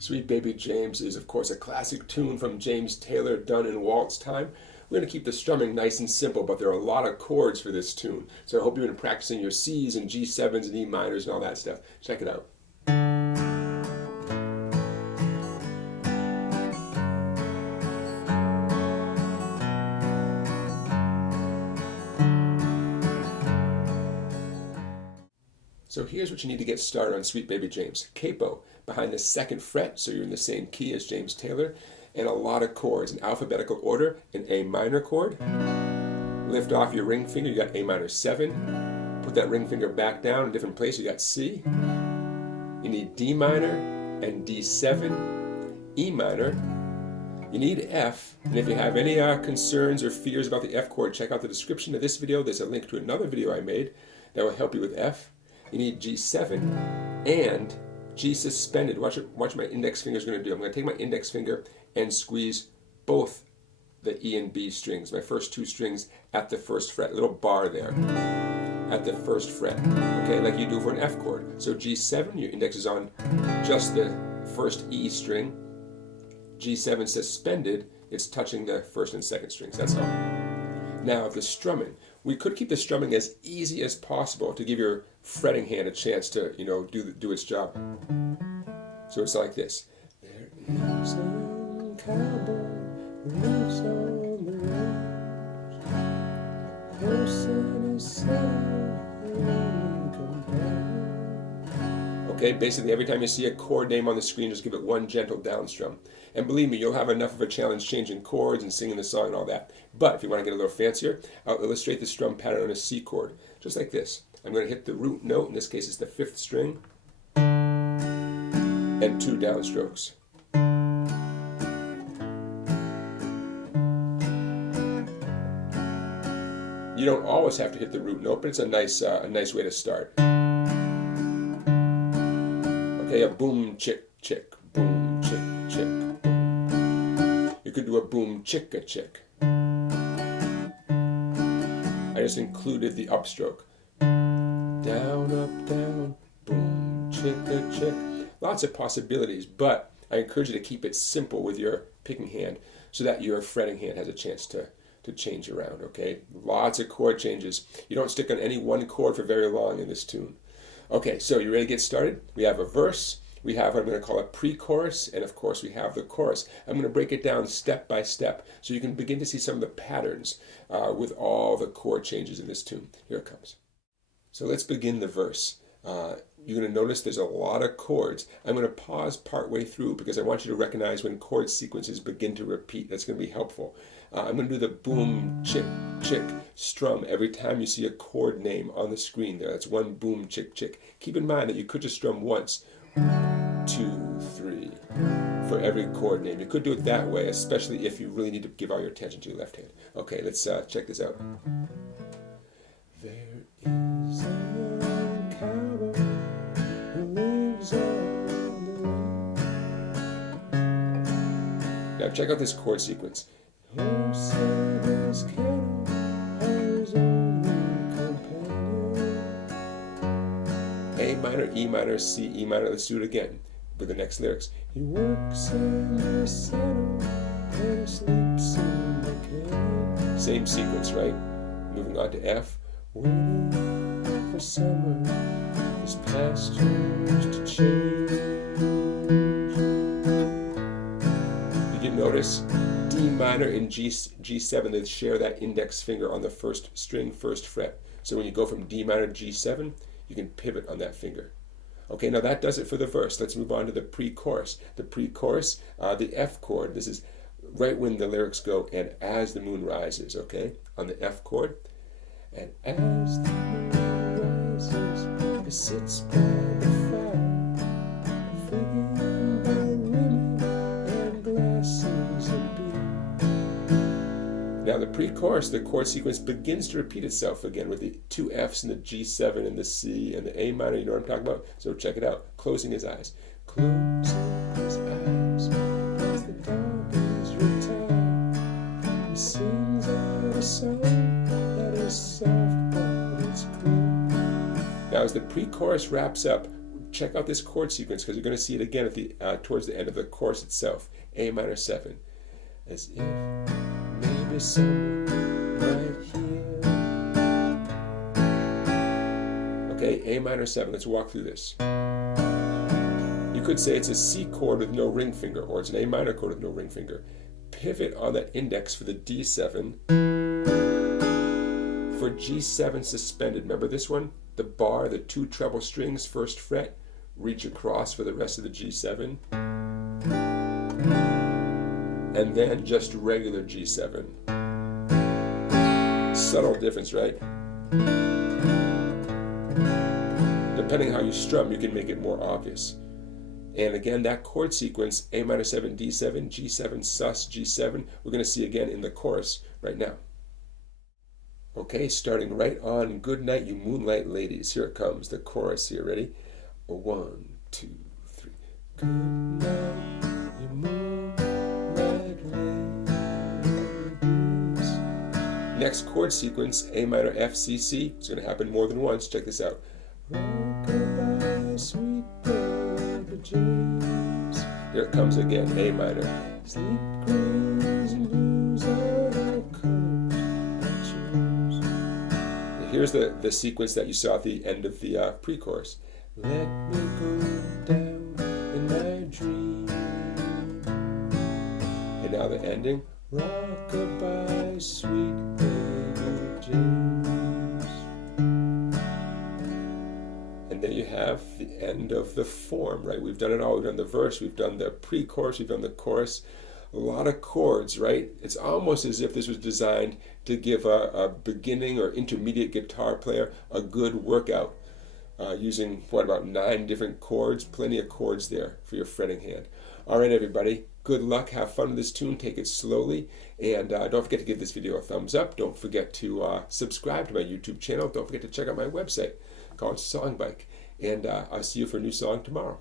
Sweet Baby James is, of course, a classic tune from James Taylor done in waltz time. We're going to keep the strumming nice and simple, but there are a lot of chords for this tune. So I hope you've been practicing your C's and G7s and E minors and all that stuff. Check it out. So here's what you need to get started on Sweet Baby James. Capo, behind the second fret, so you're in the same key as James Taylor, and a lot of chords in alphabetical order. An A minor chord. Lift off your ring finger, you got A minor 7. Put that ring finger back down in a different place, you got C. You need D minor and D7, E minor. You need F, and if you have any concerns or fears about the F chord, check out the description of this video. There's a link to another video I made that will help you with F. You need G7 and G suspended. Watch my index finger is going to do. I'm going to take my index finger and squeeze both the E and B strings, my first two strings at the first fret, little bar there, at the first fret, okay, like you do for an F chord. So G7, your index is on just the first E string. G7 suspended, it's touching the first and second strings, that's all. Now the strumming. We could keep the strumming as easy as possible to give your fretting hand a chance to, do its job. So it's like this. There is a young cowboy who lives on the range. Horse in his saddle, a lonely companion. Okay, basically every time you see a chord name on the screen, just give it one gentle down strum. And believe me, you'll have enough of a challenge changing chords and singing the song and all that. But if you want to get a little fancier, I'll illustrate the strum pattern on a C chord, just like this. I'm going to hit the root note, in this case it's the 5th string, and 2 downstrokes. You don't always have to hit the root note, but it's a nice way to start. Okay, a boom, chick, chick, boom, chick, chick. You could do a boom chicka chick. I just included the upstroke. Down, up, down, boom chicka chick. Lots of possibilities, but I encourage you to keep it simple with your picking hand so that your fretting hand has a chance to change around, okay? Lots of chord changes. You don't stick on any one chord for very long in this tune. Okay, so you ready to get started? We have a verse. We have what I'm going to call a pre-chorus, and of course we have the chorus. I'm going to break it down step by step so you can begin to see some of the patterns with all the chord changes in this tune. Here it comes. So let's begin the verse. You're going to notice there's a lot of chords. I'm going to pause partway through because I want you to recognize when chord sequences begin to repeat. That's going to be helpful. I'm going to do the boom, chick, chick strum every time you see a chord name on the screen there. That's one boom, chick, chick. Keep in mind that you could just strum once. 2, 3 for every chord name. You could do it that way, especially if you really need to give all your attention to your left hand. Okay, let's check this out. There is a young cowboy who lives on the range. Now check out this chord sequence. Horse and his cattle are his only companion. A minor, E minor, C, E minor. Let's do it again with the next lyrics. He works in the saddle and sleeps in the can. Same sequence, right? Moving on to F. Waiting for summer, his pastures to change. Did you notice? D minor and G7, they share that index finger on the first string, first fret. So when you go from D minor to G7, you can pivot on that finger. Okay, now that does it for the verse. Let's move on to the pre-chorus. The pre-chorus, the F chord, this is right when the lyrics go, and as the moon rises, okay? On the F chord. And as the moon rises, it sits by the fire, figuring by women and glasses of beer. Now the pre-chorus, the chord sequence begins to repeat itself again with the 2 Fs and the G7 and the C and the A minor. You know what I'm talking about? So check it out. Closing his eyes. Closing his eyes as the darkness retires. He sings out a song that is soft but it's clear. Now as the pre-chorus wraps up, check out this chord sequence because you're going to see it again at the towards the end of the chorus itself. A minor 7. As if maybe someone right here. Okay, A minor 7. Let's walk through this. You could say it's a C chord with no ring finger, or it's an A minor chord with no ring finger. Pivot on that index for the D7. For G7 suspended, remember this one? The bar, the 2 treble strings, first fret, reach across for the rest of the G7. And then just regular G7. Subtle difference, right? Depending how you strum, you can make it more obvious. And again, that chord sequence, A minor 7, D7, G7, sus, G7, we're going to see again in the chorus right now. Okay, starting right on Good Night, You Moonlight Ladies. Here it comes, the chorus here. Ready? 1, 2, 3. Good night, you moonlight ladies. Next chord sequence, A minor, F, C, C. It's going to happen more than once. Check this out. Rock-a-bye, sweet baby James. Here it comes again, A minor. Sleep, grays, and blues are all colors I choose. Here's the sequence that you saw at the end of the pre-chorus. Let me go down in my dream. And now the ending. Rock-a-bye, sweet baby James. And there you have the end of the form, right? We've done it all. We've done the verse, we've done the pre-chorus, we've done the chorus. A lot of chords, right? It's almost as if this was designed to give a beginning or intermediate guitar player a good workout. Using, about 9 different chords, plenty of chords there for your fretting hand. All right, everybody, good luck, have fun with this tune, take it slowly, and don't forget to give this video a thumbs up. Don't forget to subscribe to my YouTube channel. Don't forget to check out my website called Songbike, and I'll see you for a new song tomorrow.